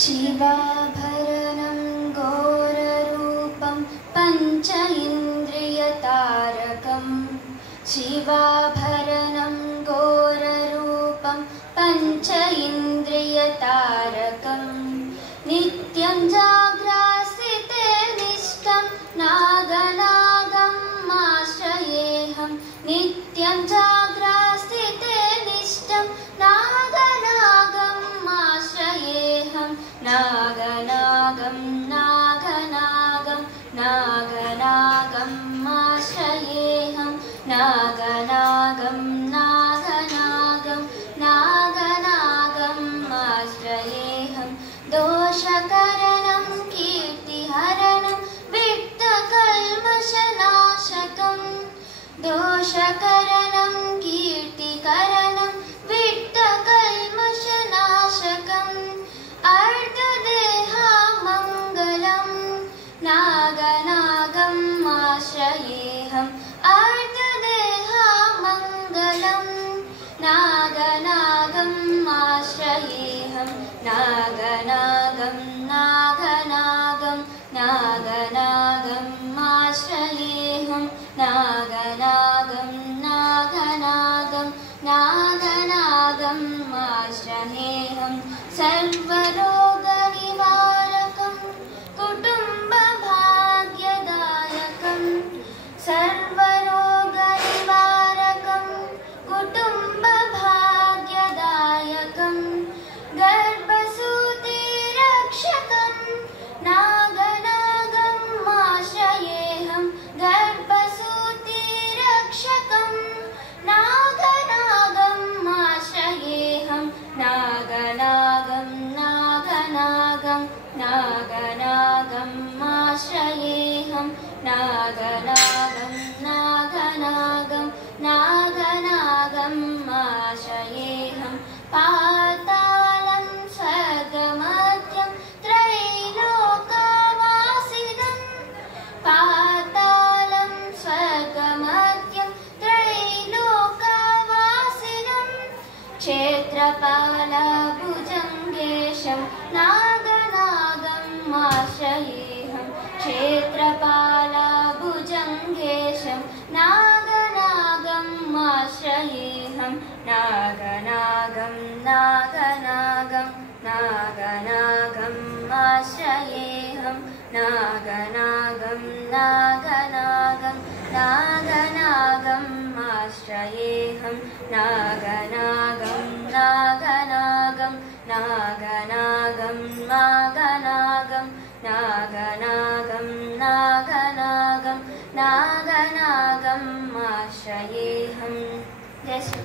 शिवाभरणं घोररूपं पंच इन्द्रियतारकं शिवाभरणं घोररूपं पंच इन्द्रियतारकं नित्यं जाग्रस्थिते निष्ठं नागनागम् आश्रयेऽहं नित्यं जाग्रस्थिते निष्ठं नागनागम् आश्रयेऽहं नागनागं नागनागं नागनागम् आश्रयेऽहं नागनागं नागनागं नागनागम् आश्रयेऽहं दोषकरणं कीर्तिहरणं विट्टकल्मषनाशकं दोषकरणं कीर्तिकरणं विट्टकल्मषनाशकम् अर्धदेहामङ्गलं नागनागम् आश्रयेऽहं अर्धदेहामङ्गलं नागनागम् आश्रयेऽहं नागनागं नागनागं नागनागम् आश्रयेऽहं नागनागं नागनागं नागनागम् आश्रयेऽहं सर्वरोगनिवारकं कुटुम्बभाग्यदायकं सर्वरोगनिवारकं कुटुम्बभाग्यदायकं गर्भसूतिरक्षकं नागनागम् आश्रयेऽहं गर्भसूतिरक्षकं नागनागम् आश्रयेऽहं नागनागं नागनागं नागनागम् आश्रयेऽहं नागनागं नागनागं नागनागम् आश्रयेऽहं पातालं स्वर्गमध्यं त्रैलोकवासिनं पातालं स्वर्गमध्यं त्रैलोकवासिनं क्षेत्रपालभुजङ्गेशं नागनागम् आश्रयेऽहं क्षेत्रपालभुजङ्गेशं नागनागम् आश्रयेऽहं नागनागं नागनागं नागनागम् आश्रयेऽहं नागनागं नागनागं नागनागम् आश्रयेऽहं नागनागं नागनागं नागनागं नागनागं नागनागं नागनागं नागनागम् आश्रयेऽहं। जय श्री